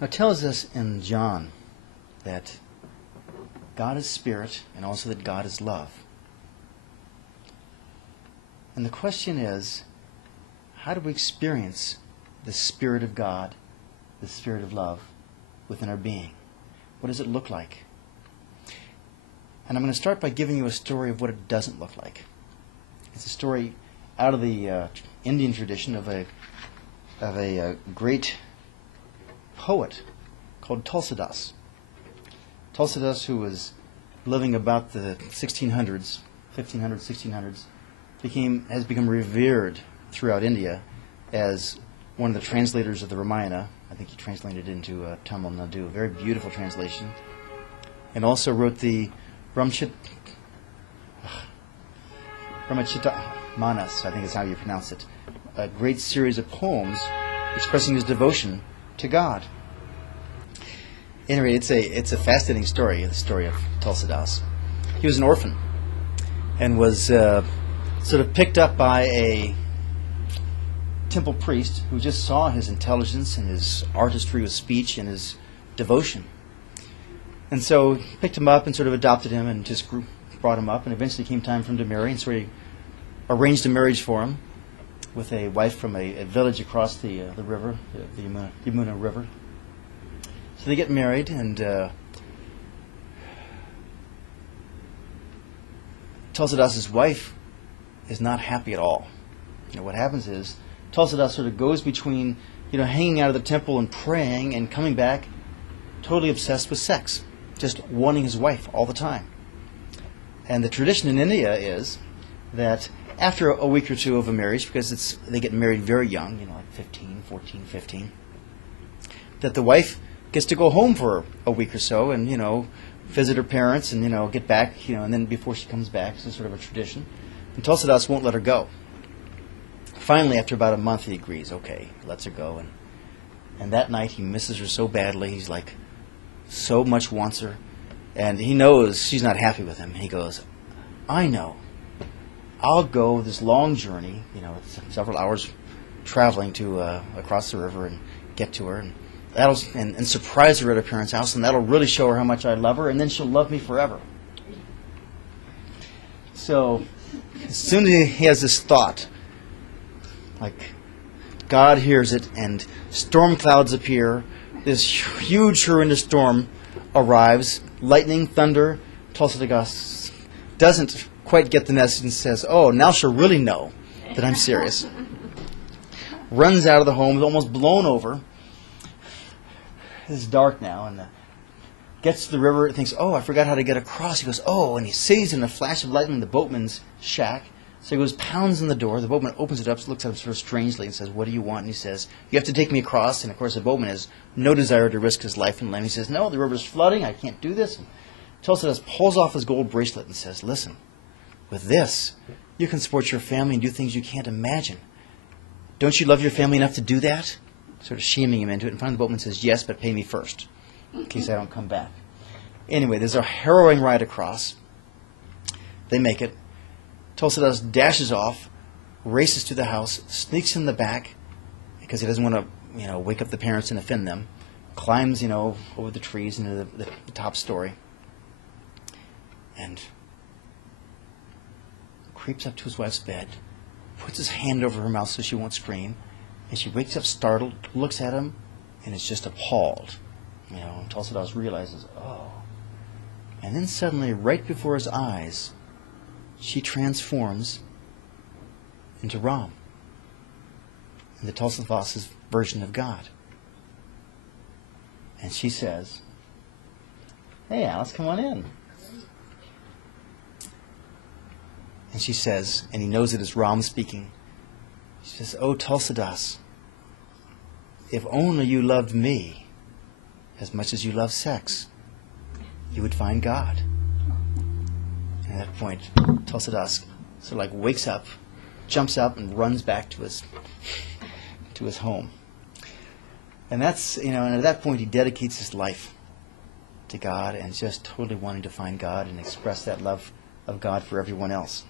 Now it tells us in John that God is spirit and also that God is love. And the question is, how do we experience the Spirit of God, the Spirit of love, within our being? What does it look like? And I'm going to start by giving you a story of what it doesn't look like. It's a story out of the Indian tradition of a great poet called Tulsidas. Tulsidas, who was living about the 1600s, 1500s, 1600s, has become revered throughout India as one of the translators of the Ramayana. I think he translated it into Tamil Nadu, a very beautiful translation. And also wrote the Ramachita Manas, I think is how you pronounce it, a great series of poems expressing his devotion to God. Anyway, it's a fascinating story, the story of Tulsidas. He was an orphan and was sort of picked up by a temple priest who just saw his intelligence and his artistry with speech and his devotion. And so he picked him up and sort of adopted him and just brought him up, and eventually came time for him to marry, and so he arranged a marriage for him with a wife from a village across the river, the Yamuna River. So they get married, and Tulsidas' wife is not happy at all. What happens is Tulsidas sort of goes between hanging out of the temple and praying and coming back totally obsessed with sex, just wanting his wife all the time. And the tradition in India is that after a week or two of a marriage, because they get married very young, like 15, 14, 15, that the wife gets to go home for a week or so and, visit her parents and, get back, and then before she comes back, it's sort of a tradition. And Tulsidas won't let her go. Finally, after about a month, he agrees, okay, lets her go. And that night, he misses her so badly. He's like, so much wants her. And he knows she's not happy with him. He goes, I know. I'll go this long journey, it's several hours traveling to across the river and get to her. And surprise her at her parents' house. And that'll really show her how much I love her. And then she'll love me forever. So as soon as he has this thought, like God hears it, and storm clouds appear. This huge, horrendous storm arrives. Lightning, thunder. Tulsidas doesn't quite get the message and says, "Oh, now she'll really know that I'm serious." Runs out of the home, is almost blown over. It's dark now, and gets to the river. Thinks, "Oh, I forgot how to get across." He goes, "Oh," and he sees in a flash of lightning the boatman's shack. So he goes, pounds on the door. The boatman opens it up, looks at him sort of strangely, and says, "What do you want?" And he says, "You have to take me across." And of course, the boatman has no desire to risk his life and limb. He says, "No, the river's flooding. I can't do this." And Tulsidas pulls off his gold bracelet and says, "Listen, with this, you can support your family and do things you can't imagine. Don't you love your family enough to do that?" Sort of shaming him into it. And finally, the boatman says, "Yes, but pay me first, in case I don't come back." Anyway, there's a harrowing ride across. They make it. Tulsidas dashes off, races to the house, sneaks in the back because he doesn't want to, wake up the parents and offend them. Climbs, over the trees into the top story, and creeps up to his wife's bed, puts his hand over her mouth so she won't scream, and she wakes up startled, looks at him, and is just appalled. Tulsidas realizes, oh. And then suddenly, right before his eyes, she transforms into Ram, into Tulsidas' version of God. And she says, "Hey, Alice, come on in." And she says, and he knows it is Ram speaking, she says, "Oh, Tulsidas, if only you loved me as much as you love sex, you would find God." And at that point, Tulsidas sort of wakes up, jumps up, and runs back to his home. And that's, and at that point he dedicates his life to God and just totally wanting to find God and express that love of God for everyone else.